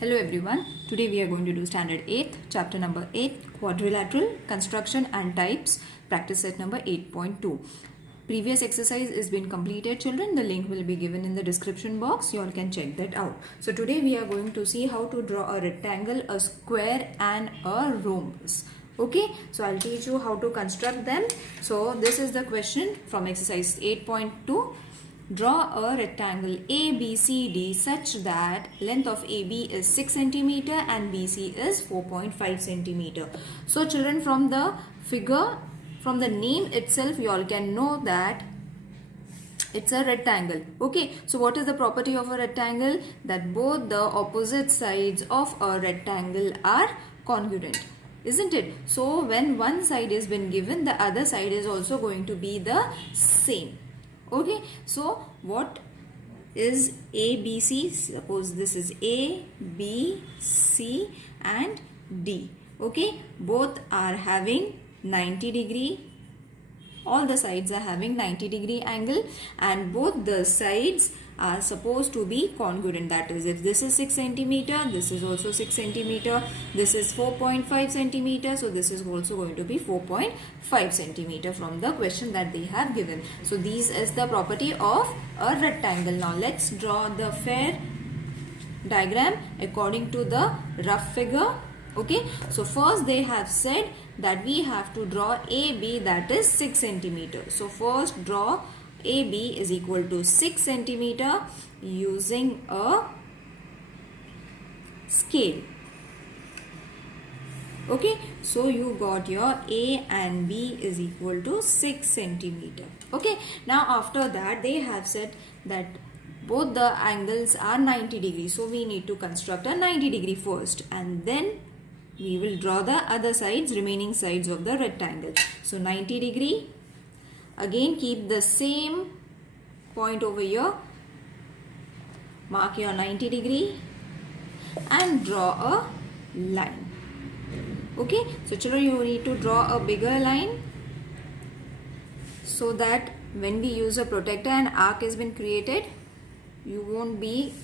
Hello everyone, today we are going to do standard 8th, chapter number 8, quadrilateral construction and types, practice set number 8.2. Previous exercise is been completed children, the link will be given in the description box, you all can check that out. So today we are going to see how to draw a rectangle, a square and a rhombus. Okay, so I'll teach you how to construct them. So this is the question from exercise 8.2. Draw a rectangle ABCD such that length of AB is 6 cm and BC is 4.5 cm. So children, from the figure, from the name itself, you all can know that it's a rectangle. Okay, so what is the property of a rectangle? That both the opposite sides of a rectangle are congruent, isn't it? So when one side has been given, the other side is also going to be the same. Okay, so what is ABC? Suppose this is A, B, C and D. Okay, both are having 90-degree. All the sides are having 90-degree angle and both the sides are supposed to be congruent. That is, if this is 6 cm, this is also 6 cm, this is 4.5 cm, so this is also going to be 4.5 cm from the question that they have given. So this is the property of a rectangle. Now let's draw the fair diagram according to the rough figure. Okay, so first they have said that we have to draw AB, that is 6 cm. So first draw AB is equal to 6 cm using a scale. Okay, so you got your A and B is equal to 6 cm. Okay, now after that they have said that both the angles are 90 degrees. So we need to construct a 90 degree first and then we will draw the other sides, remaining sides of the rectangle. So 90 degree, again keep the same point over here, mark your 90 degree and draw a line. Okay, so children, you need to draw a bigger line so that when we use a protector and arc has been created, you won't be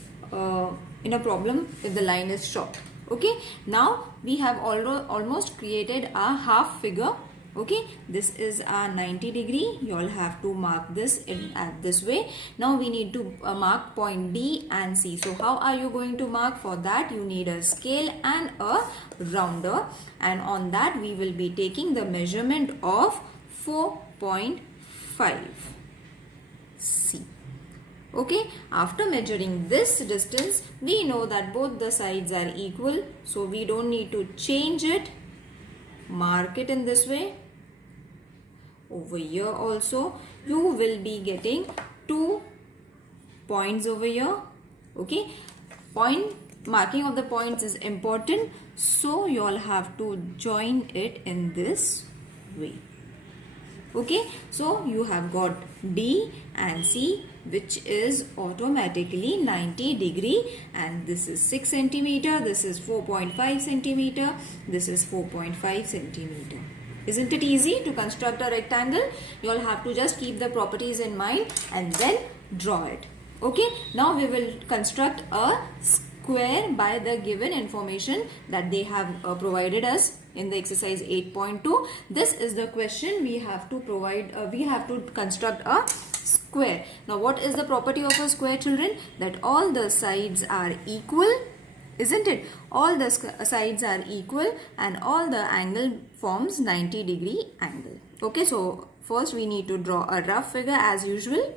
in a problem if the line is short. Okay, now we have almost created a half figure. Okay, this is our 90 degree. You all have to mark this at this way. Now we need to mark point D and C. So how are you going to mark? For that you need a scale and a rounder, and on that we will be taking the measurement of 4.5 C. Okay, after measuring this distance, we know that both the sides are equal. So we don't need to change it. Mark it in this way. Over here also, you will be getting 2 points over here. Okay, marking of the points is important. So you all have to join it in this way. Okay, so you have got D and C, which is automatically 90 degree, and this is 6 cm, this is 4.5 cm, this is 4.5 cm. Isn't it easy to construct a rectangle? You all have to just keep the properties in mind and then draw it. Okay, now we will construct a square by the given information that they have provided us in the exercise 8.2. This is the question we have to provide. We have to construct a square. Now what is the property of a square, children? That all the sides are equal, isn't it? All the sides are equal and all the angle forms 90 degree angle. Okay, so first we need to draw a rough figure as usual.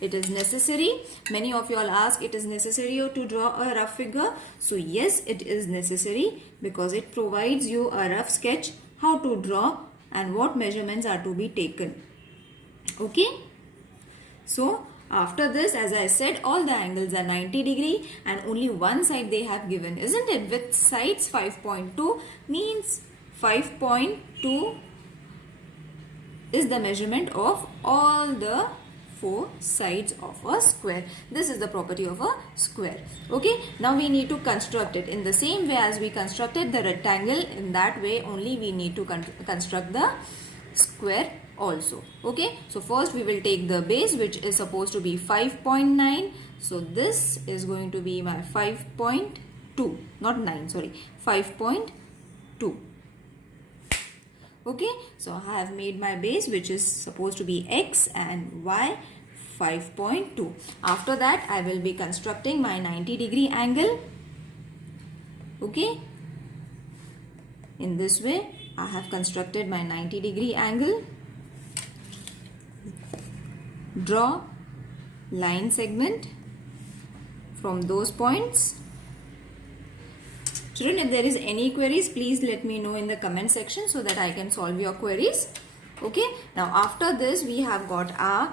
It is necessary. Many of you all ask, it is necessary to draw a rough figure. So yes, it is necessary because it provides you a rough sketch how to draw and what measurements are to be taken. Okay, so after this, as I said, all the angles are 90 degree and only one side they have given, isn't it? With sides 5.2 means 5.2 is the measurement of all the 4 sides of a square. This is the property of a square. Okay, now we need to construct it in the same way as we constructed the rectangle. In that way only we need to construct the square also. Okay, so first we will take the base, which is supposed to be 5.9. So this is going to be my 5.9 5.2, not 9, sorry, 5.2. Okay, so I have made my base, which is supposed to be x and y, 5.2. After that, I will be constructing my 90-degree angle. Okay, in this way, I have constructed my 90-degree angle. Draw line segment from those points. Children, if there is any queries, please let me know in the comment section so that I can solve your queries. Okay, now after this, we have got our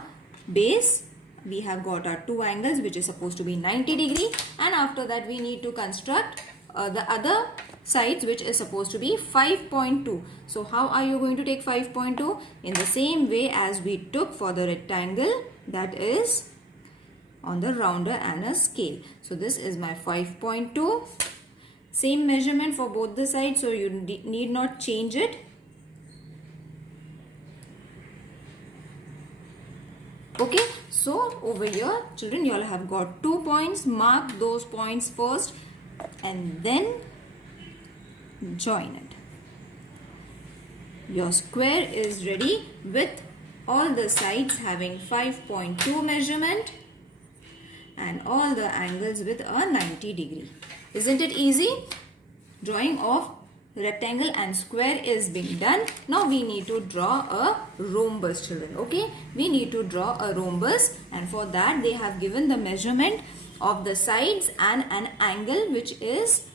base, we have got our two angles, which is supposed to be 90-degree, and after that we need to construct the other sides, which is supposed to be 5.2. So how are you going to take 5.2? In the same way as we took for the rectangle, that is on the rounder and a scale. So this is my 5.2. Same measurement for both the sides, so you need not change it. Okay, so over here, children, you all have got 2 points. Mark those points first and then join it. Your square is ready with all the sides having 5.2 measurement and all the angles with a 90-degree. Isn't it easy? Drawing of rectangle and square is being done. Now we need to draw a rhombus, children. Okay, we need to draw a rhombus, and for that they have given the measurement of the sides and an angle which is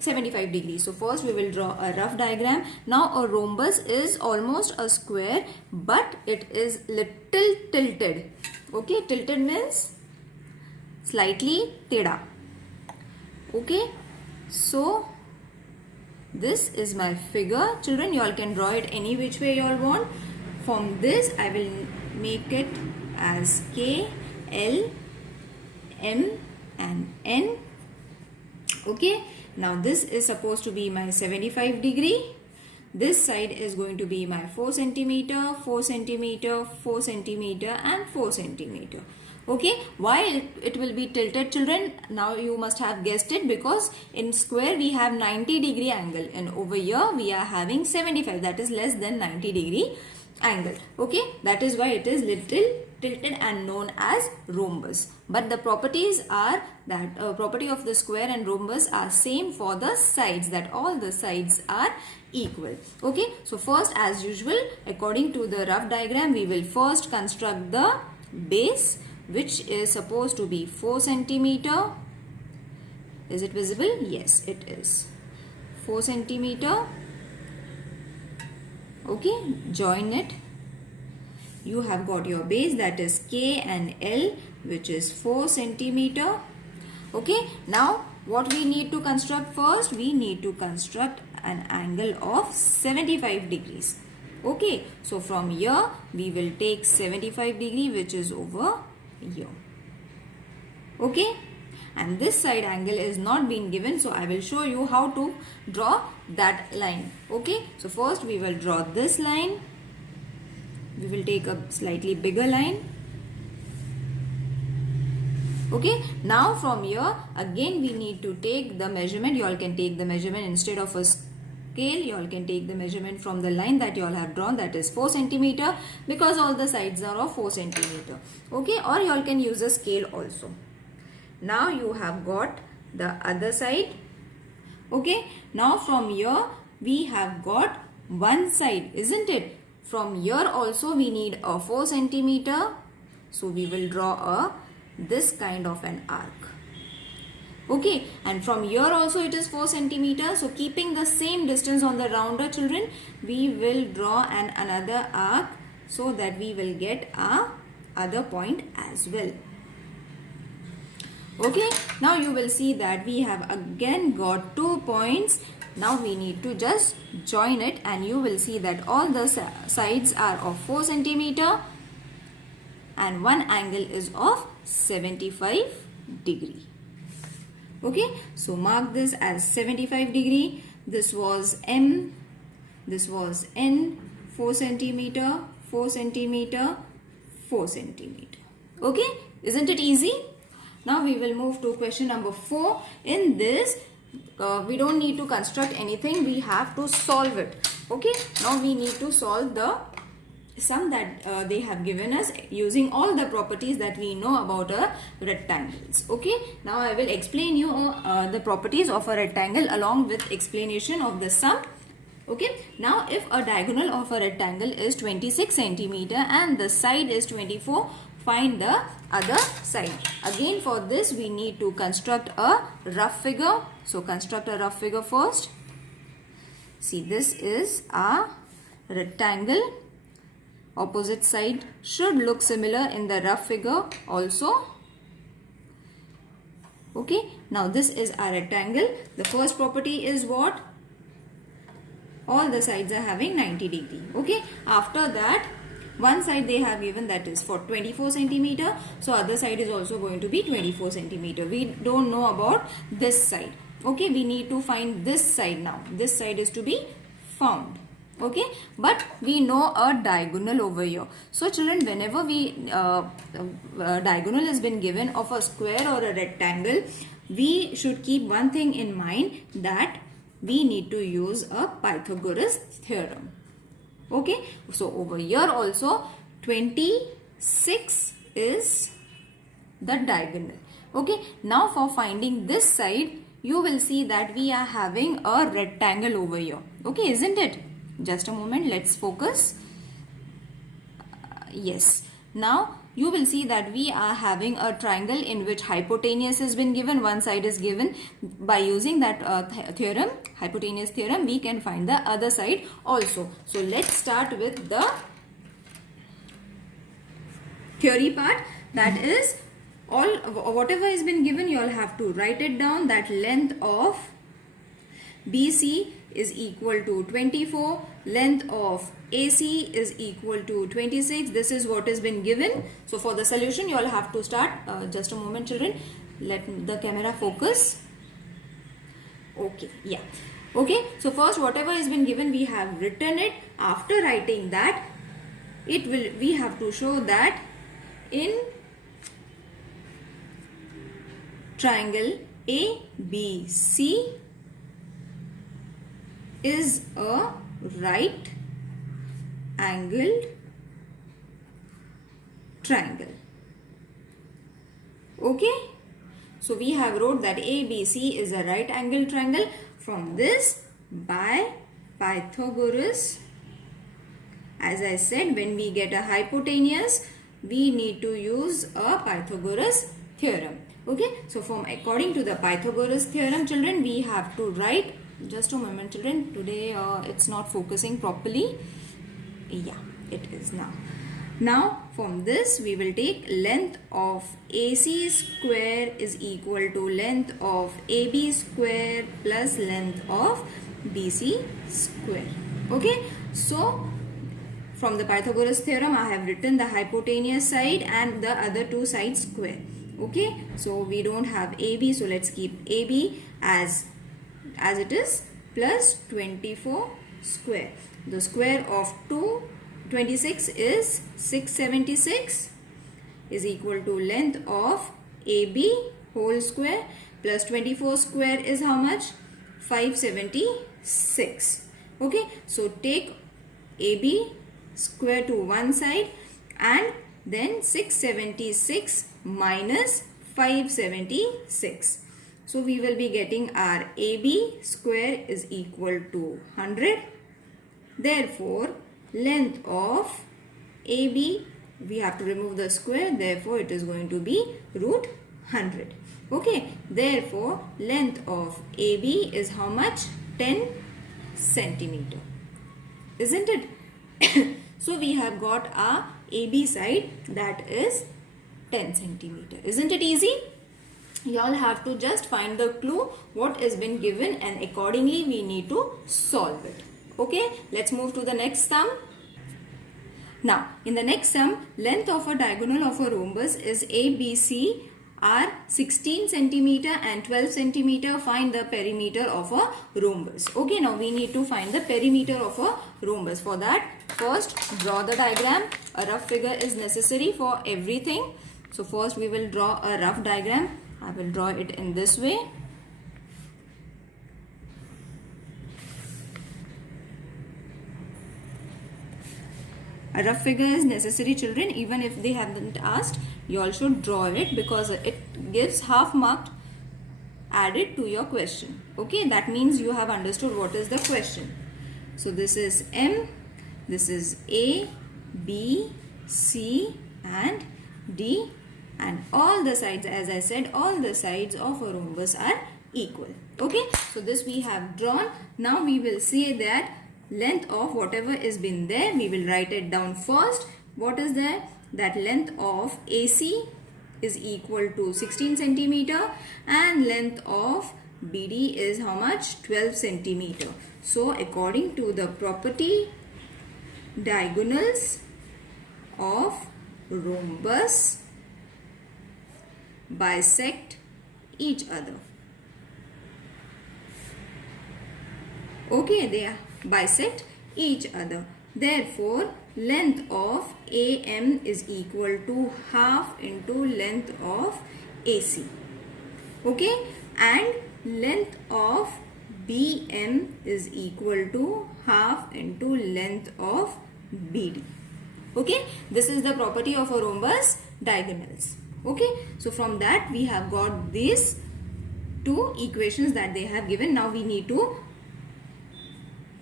75 degrees. So first we will draw a rough diagram. Now a rhombus is almost a square, but it is little tilted. Okay, tilted means slightly teda. Okay, so this is my figure. Children, you all can draw it any which way you all want. From this, I will make it as K, L, M and N. Okay, now this is supposed to be my 75 degree. This side is going to be my 4 centimeter, 4 centimeter, 4 centimeter and 4 centimeter. Okay, why it will be tilted, children? Now you must have guessed it, because in square we have 90-degree angle and over here we are having 75, that is less than 90-degree angle. Okay, that is why it is little tilted and known as rhombus. But the properties are that property of the square and rhombus are same for the sides, that all the sides are equal. Okay, so first, as usual, according to the rough diagram, we will first construct the base, which is supposed to be 4 centimeter. Is it visible? Yes, it is 4 centimeter. Okay, join it. You have got your base, that is K and L, which is 4 centimeter. Okay, now what we need to construct first? We need to construct an angle of 75 degrees. Okay, so from here we will take 75 degree, which is over here. Okay, and this side angle is not being given, so I will show you how to draw that line. Okay, so first we will draw this line. We will take a slightly bigger line. Okay, now from here again we need to take the measurement. You all can take the measurement instead of a scale. You all can take the measurement from the line that you all have drawn, that is 4 centimeter, because all the sides are of 4 centimeter. Okay, or you all can use a scale also. Now you have got the other side. Okay, now from here we have got one side, isn't it? From here also we need a 4 centimeter. So we will draw this kind of an arc. Okay, and from here also it is 4 centimeter. So keeping the same distance on the rounder, children, we will draw another arc so that we will get our other point as well. Okay, now you will see that we have again got 2 points. Now we need to just join it, and you will see that all the sides are of 4 centimeter and one angle is of 75 degree. Okay, so mark this as 75 degree. This was M, this was N, 4 centimeter, 4 centimeter, 4 centimeter. Okay, isn't it easy? Now we will move to question number 4. In this, we don't need to construct anything. We have to solve it. Okay. Now we need to solve the sum that they have given us using all the properties that we know about a rectangles. Okay. Now I will explain you the properties of a rectangle along with explanation of the sum. Okay. Now if a diagonal of a rectangle is 26 centimeter and the side is 24, find the other side. Again, for this we need to construct a rough figure. So construct a rough figure first. See, this is a rectangle. Opposite side should look similar in the rough figure also. Okay. Now this is a rectangle. The first property is what? All the sides are having 90 degree. Okay. After that, one side they have given, that is for 24 centimeter. So other side is also going to be 24 centimeter. We don't know about this side. Okay. We need to find this side now. This side is to be found. Okay. But we know a diagonal over here. So children, whenever we diagonal has been given of a square or a rectangle, we should keep one thing in mind, that we need to use a Pythagoras theorem. Okay. So over here also 26 is the diagonal. Okay. Now for finding this side, you will see that we are having a rectangle over here. Okay. Isn't it? Just a moment. Let's focus. Yes. Now you will see that we are having a triangle in which hypotenuse has been given. One side is given. By using that theorem, hypotenuse theorem, we can find the other side also. So let's start with the theory part. That is, whatever has been given, you all have to write it down. That length of BC is equal to 24, length of AC is equal to 26. This is what has been given. So for the solution, you all have to start. Just a moment, children. Let the camera focus. Okay. Yeah. Okay. So first, whatever has been given, we have written it. After writing that, we have to show that in triangle ABC is a right angled triangle. Okay. So we have wrote that ABC is a right angled triangle. From this, by Pythagoras, as I said, when we get a hypotenuse, we need to use a Pythagoras theorem. Okay. So according to the Pythagoras theorem, children, we have to write. Just a moment, children. Today it's not focusing properly. Yeah, it is now. Now from this we will take length of AC square is equal to length of AB square plus length of BC square. Okay. So from the Pythagoras theorem, I have written the hypotenuse side and the other two sides square. Okay. So we don't have AB, so let's keep AB as it is, plus 24 square. The square of 226 is 676 is equal to length of AB whole square plus 24 square is how much? 576. Okay. So take AB square to one side and then 676 minus 576. So we will be getting our AB square is equal to 100. Therefore, length of AB, we have to remove the square. Therefore, it is going to be root 100. Okay. Therefore, length of AB is how much? 10 centimeter. Isn't it? So we have got our AB side, that is 10 centimeter. Isn't it easy? You all have to just find the clue what has been given and accordingly we need to solve it. Okay. Let's move to the next sum. Now in the next sum, length of a diagonal of a rhombus is ABC are 16 centimeter and 12 centimeter. Find the perimeter of a rhombus. Okay. Now we need to find the perimeter of a rhombus. For that, first draw the diagram. A rough figure is necessary for everything. So first we will draw a rough diagram. I will draw it in this way. A rough figure is necessary, children. Even if they haven't asked, you all should draw it because it gives half mark added to your question. Okay, that means you have understood what is the question. So this is M, this is A, B, C and D, and all the sides, as I said, all the sides of a rhombus are equal. Okay, so this we have drawn. Now we will see that length of whatever is been there, we will write it down first. What is there? That length of AC is equal to 16 centimeter and length of BD is how much? 12 centimeter. So according to the property, diagonals of rhombus bisect each other. Okay, they bisect each other. Therefore, length of AM is equal to half into length of AC. Okay, and length of BM is equal to half into length of BD. Okay, this is the property of a rhombus diagonals. Okay, so from that we have got these two equations that they have given. Now we need to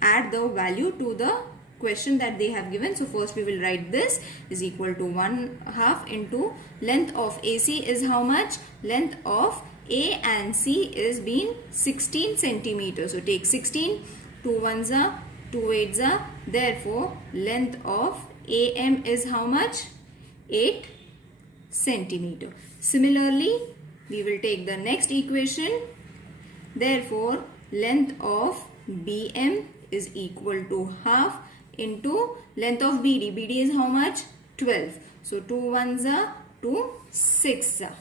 add the value to the question that they have given. So first we will write this is equal to 1/2 into length of AC is how much? Length of A and C is being 16 centimeters. So take 16, 2 ones are, 2 eights are. Therefore, length of AM is how much? 8 centimeter. Similarly, we will take the next equation. Therefore, length of BM is equal to half into length of BD. BD is how much? 12. So 2 ones are, 2 6 are.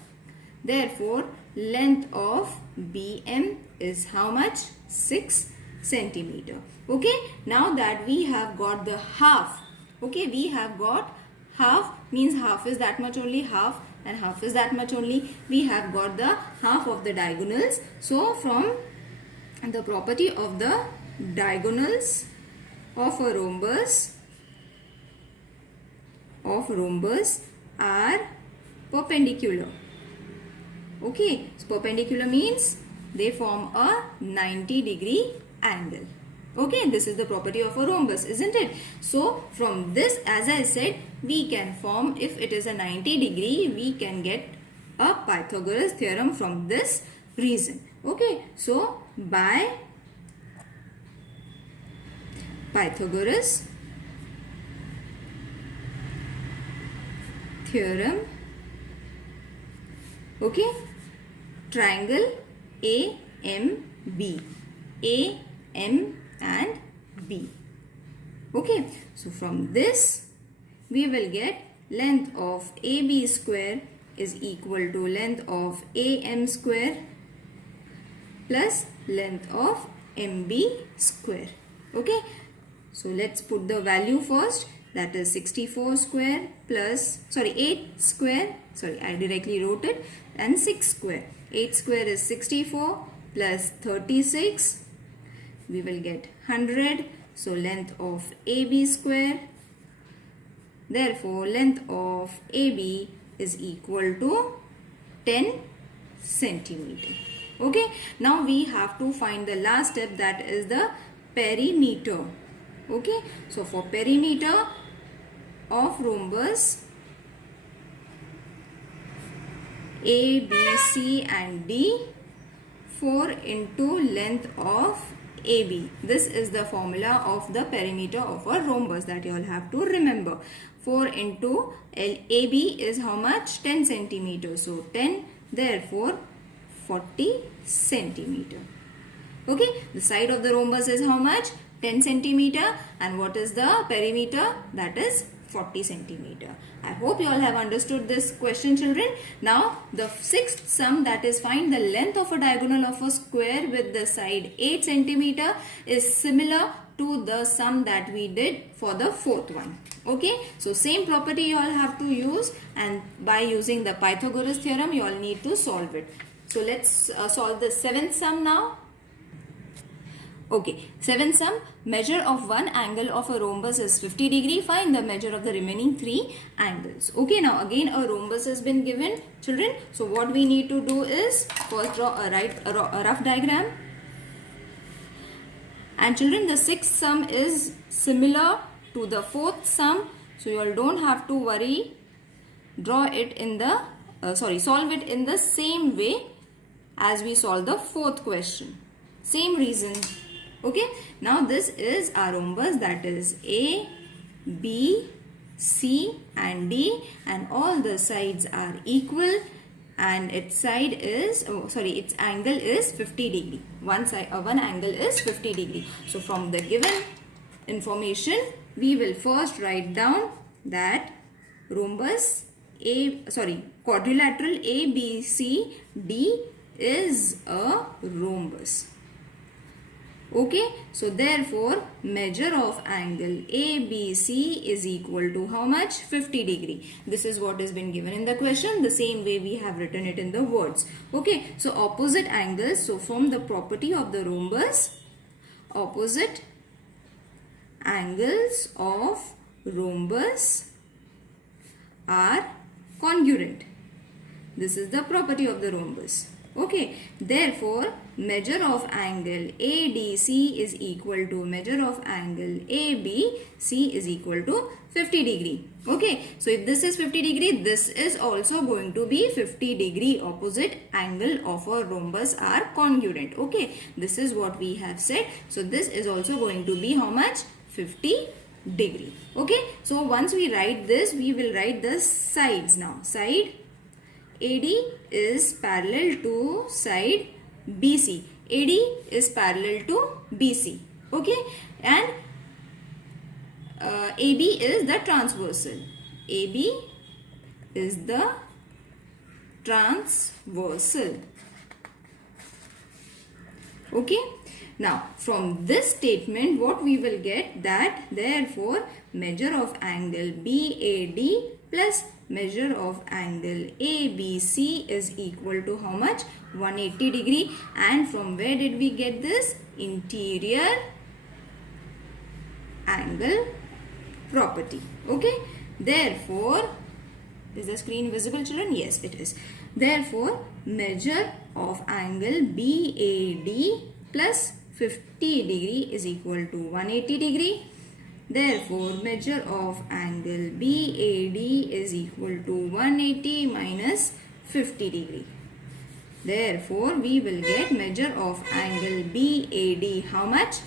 Therefore, length of BM is how much? 6 centimeter. Okay, now that we have got the half. Okay, we have got half, means half is that much only, half and half is that much only. We have got the half of the diagonals. So from the property of the diagonals of a rhombus are perpendicular. Okay, so perpendicular means they form a 90-degree angle. Okay, this is the property of a rhombus, isn't it? So from this, as I said, we can form, if it is a 90-degree, we can get a Pythagoras theorem from this reason. Okay, so by Pythagoras theorem, okay, triangle AMB, AM and B. Okay, so from this we will get length of AB square is equal to length of AM square plus length of MB square. Okay, so let's put the value first. That is 64 square plus, 8 square, I directly wrote it, and 6 square. 8 square is 64 plus 36. We will get 100. So length of AB square. Therefore, length of AB is equal to 10 centimeter. Okay, now we have to find the last step, that is the perimeter. Okay, so for perimeter of rhombus A, B, C and D, 4 into length of AB. This is the formula of the perimeter of a rhombus that you all have to remember. 4 into AB is how much? 10 centimeters. So 10, therefore 40 centimeter. Okay, the side of the rhombus is how much? 10 centimeter. And what is the perimeter? That is 40 centimeter. I hope you all have understood this question, children. Now the sixth sum, that is find the length of a diagonal of a square with the side 8 centimeter, is similar to the sum that we did for the fourth one. Okay, so same property you all have to use, and by using the Pythagoras theorem you all need to solve it. So let's solve the seventh sum now. Okay, seventh sum, measure of one angle of a rhombus is 50 degree. Find the measure of the remaining three angles. Okay, now again a rhombus has been given, children. So what we need to do is first draw a rough diagram. And children, the sixth sum is similar to the fourth sum. So you all don't have to worry. Draw it in the, solve it in the same way as we solve the fourth question. Same reason. Okay, now this is our rhombus, that is A, B, C and D, and all the sides are equal, and its side is, its angle is 50 degree. One angle is 50 degree. So from the given information, we will first write down that rhombus quadrilateral ABCD is a rhombus. Okay, so therefore measure of angle ABC is equal to how much? 50 degree. This is what has been given in the question. The same way we have written it in the words. Okay, so opposite angles. So from the property of the rhombus, opposite angles of rhombus are congruent. This is the property of the rhombus. Okay, therefore measure of angle ADC is equal to measure of angle ABC is equal to 50 degree. Okay, so if this is 50 degree, this is also going to be 50 degree. Opposite angle of a rhombus are congruent. Okay, this is what we have said. So this is also going to be how much? 50 degree. Okay, so once we write this, we will write the sides now. Side AD is parallel to side BC. AD is parallel to BC. Okay, and AB is the transversal. AB is the transversal. Okay, now from this statement what we will get, that therefore measure of angle BAD plus measure of angle ABC is equal to how much? 180 degree. And from where did we get this? Interior angle property. Okay, therefore, is the screen visible, children? Yes, it is. Therefore measure of angle BAD plus 50 degree is equal to 180 degree. Therefore, measure of angle BAD is equal to 180 minus 50 degree. Therefore, we will get measure of angle BAD how much?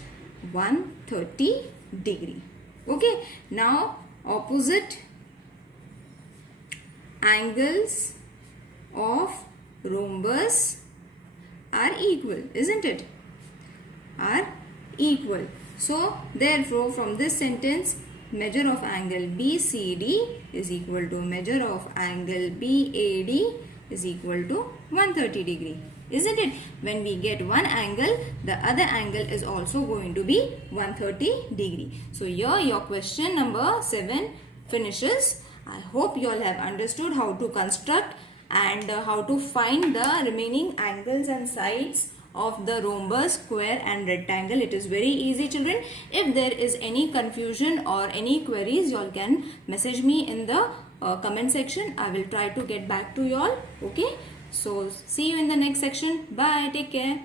130 degree. Okay, now opposite angles of rhombus are equal, isn't it? Are equal. So, therefore, from this sentence, measure of angle BCD is equal to measure of angle BAD is equal to 130 degree. Isn't it? When we get one angle, the other angle is also going to be 130 degree. So, here your question number 7 finishes. I hope you all have understood how to construct and how to find the remaining angles and sides of the rhombus, square and rectangle. It is very easy, children. If there is any confusion or any queries, you all can message me in the comment section. I will try to get back to you all. Okay, so see you in the next section. Bye, take care.